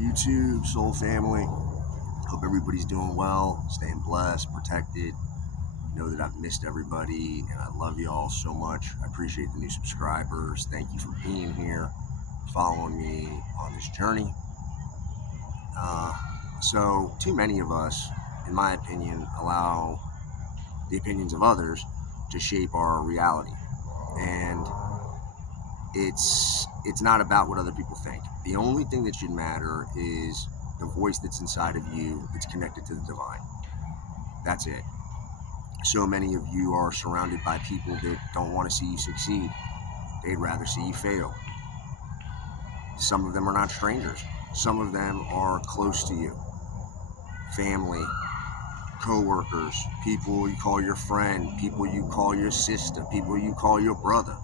YouTube, Soul Family. Hope everybody's doing well, staying blessed, protected. Know that I've missed everybody, and I love you all so much. I appreciate the new subscribers. Thank you for being here, following me on this journey. So, too many of us, in my opinion, allow the opinions of others to shape our reality. And it's not about what other people think. The only thing that should matter is the voice that's inside of you that's connected to the divine. That's it. So many of you are surrounded by people that don't want to see you succeed. They'd rather see you fail. Some of them are not strangers. Some of them are close to you. Family, co-workers, people you call your friend, people you call your sister, people you call your brother.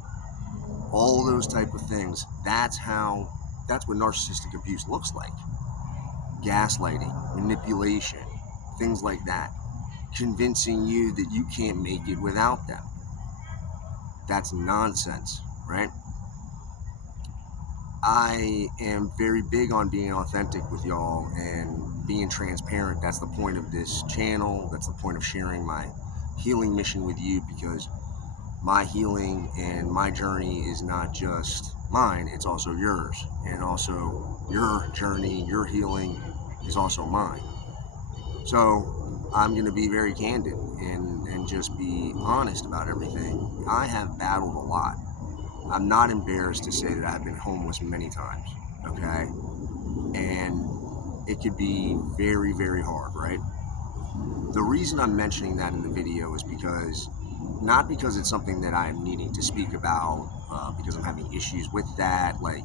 All those type of things. That's what narcissistic abuse looks like. Gaslighting, manipulation, things like that. Convincing you that you can't make it without them. That's nonsense, right? I am very big on being authentic with y'all and being transparent. That's the point of this channel. That's the point of sharing my healing mission with you, because my healing and my journey is not just mine, it's also yours. And also your journey, your healing is also mine. So I'm going to be very candid and just be honest about everything. I have battled a lot. I'm not embarrassed to say that I've been homeless many times, okay? And it could be very, very hard, right? The reason I'm mentioning that in the video is not because it's something that I am needing to speak about, because I'm having issues with that, like,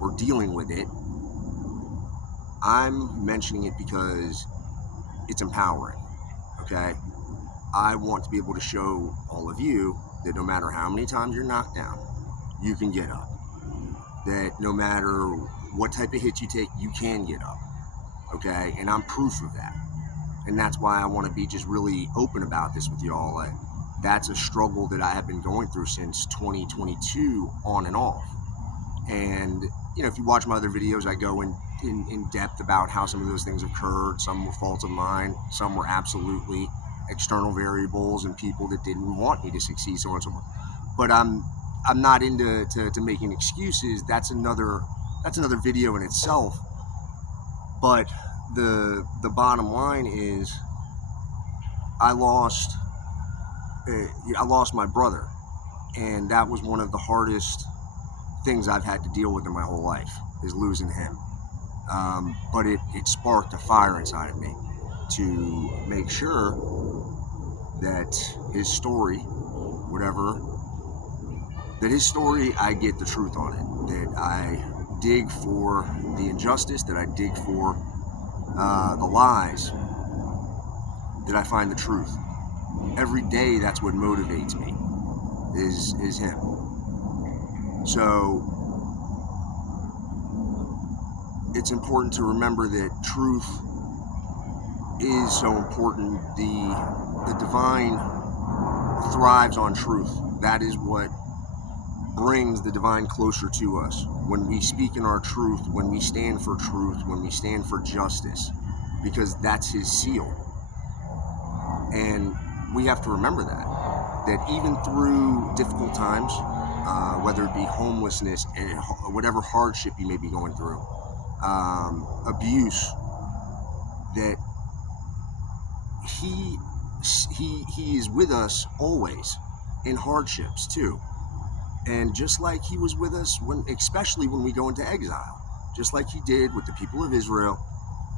we're dealing with it. I'm mentioning it because it's empowering, okay? I want to be able to show all of you that no matter how many times you're knocked down, you can get up. That no matter what type of hit you take, you can get up, okay? And I'm proof of that. And that's why I want to be just really open about this with y'all. Like, that's a struggle that I have been going through since 2022 on and off. And, you know, if you watch my other videos, I go in depth about how some of those things occurred. Some were faults of mine. Some were absolutely external variables and people that didn't want me to succeed, so on and so forth. But I'm not into making excuses. That's another video in itself. But the bottom line is, I lost my brother, and that was one of the hardest things I've had to deal with in my whole life, is losing him. But it sparked a fire inside of me to make sure that his story, I get the truth on it, that I dig for the injustice, that I dig for the lies, that I find the truth. Every day, that's what motivates me, is him. So it's important to remember that truth is so important. The divine thrives on truth. That is what brings the divine closer to us. When we speak in our truth, when we stand for truth, when we stand for justice, because that's his seal. And we have to remember that even through difficult times, whether it be homelessness and whatever hardship you may be going through, abuse, that he is with us always in hardships too. And just like he was with us especially when we go into exile, just like he did with the people of Israel,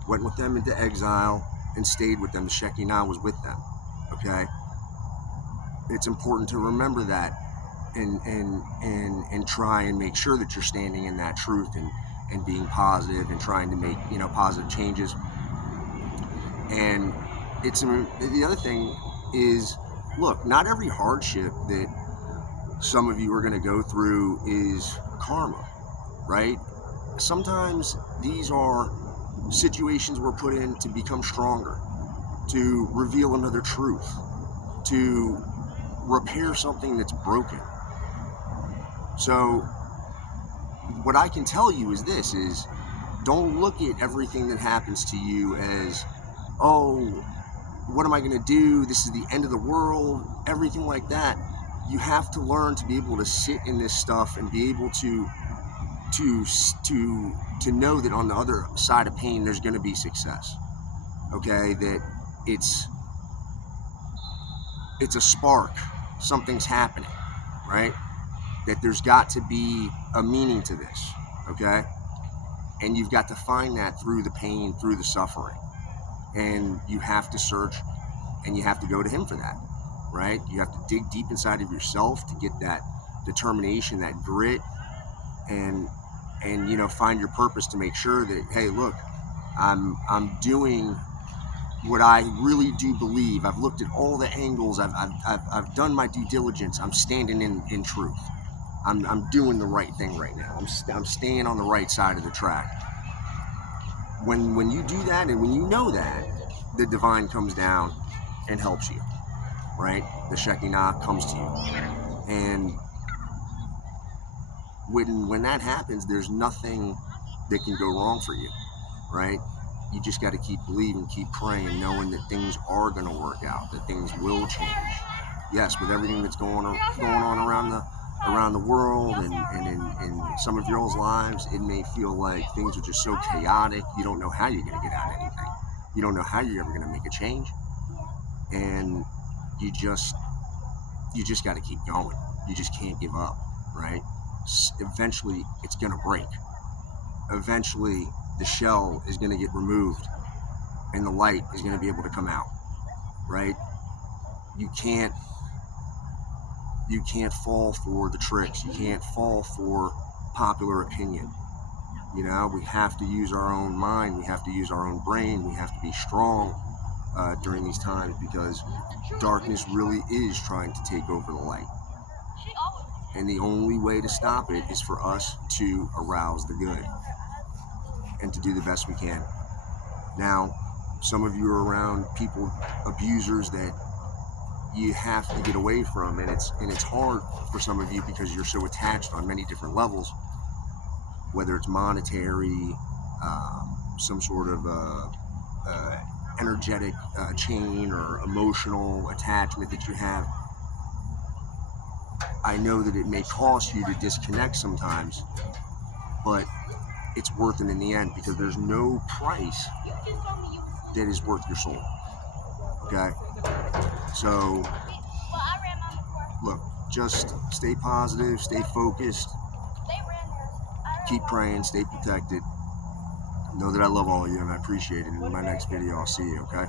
went with them into exile and stayed with them. The Shekinah was with them, okay? It's important to remember that and try and make sure that you're standing in that truth and being positive and trying to make, positive changes. And the other thing is, look, not every hardship that some of you are going to go through is karma, right? Sometimes these are situations we're put in to become stronger, to reveal another truth, to repair something that's broken. So what I can tell you is Don't look at everything that happens to you as, oh, what am I going to do? This is the end of the world, everything like that. You have to learn to be able to sit in this stuff and be able to know that on the other side of pain there's going to be success. Okay, that it's a spark, something's happening, right? That there's got to be a meaning to this, okay? And you've got to find that through the pain, through the suffering. And you have to search, and you have to go to him for that, right? You have to dig deep inside of yourself to get that determination, that grit, and find your purpose, to make sure that, hey, look, I'm doing what I really do believe. I've looked at all the angles. I've done my due diligence. I'm standing in truth. I'm doing the right thing right now. I'm staying on the right side of the track. When you do that, and when you know that, the divine comes down and helps you, right? The Shekinah comes to you, and when that happens, there's nothing that can go wrong for you, right? You just got to keep believing, keep praying, knowing that things are going to work out, that things will change. Yes, with everything that's going on around the world and in some of y'all's lives, it may feel like things are just so chaotic. You don't know how you're going to get out of anything. You don't know how you're ever going to make a change. And you just got to keep going. You just can't give up, right? Eventually, it's going to break. Eventually, the shell is going to get removed and the light is going to be able to come out, right? You can't fall for the tricks. You can't fall for popular opinion. We have to use our own mind. We have to use our own brain. We have to be strong during these times, because darkness really is trying to take over the light. And the only way to stop it is for us to arouse the good and to do the best we can. Now, some of you are around people, abusers, that you have to get away from, and it's hard for some of you because you're so attached on many different levels, whether it's monetary, some sort of energetic chain or emotional attachment that you have. I know that it may cost you to disconnect sometimes, but it's worth it in the end, because there's no price that is worth your soul. Okay? So, look, just stay positive, stay focused, keep praying, stay protected. Know that I love all of you and I appreciate it. In my next video, I'll see you, okay?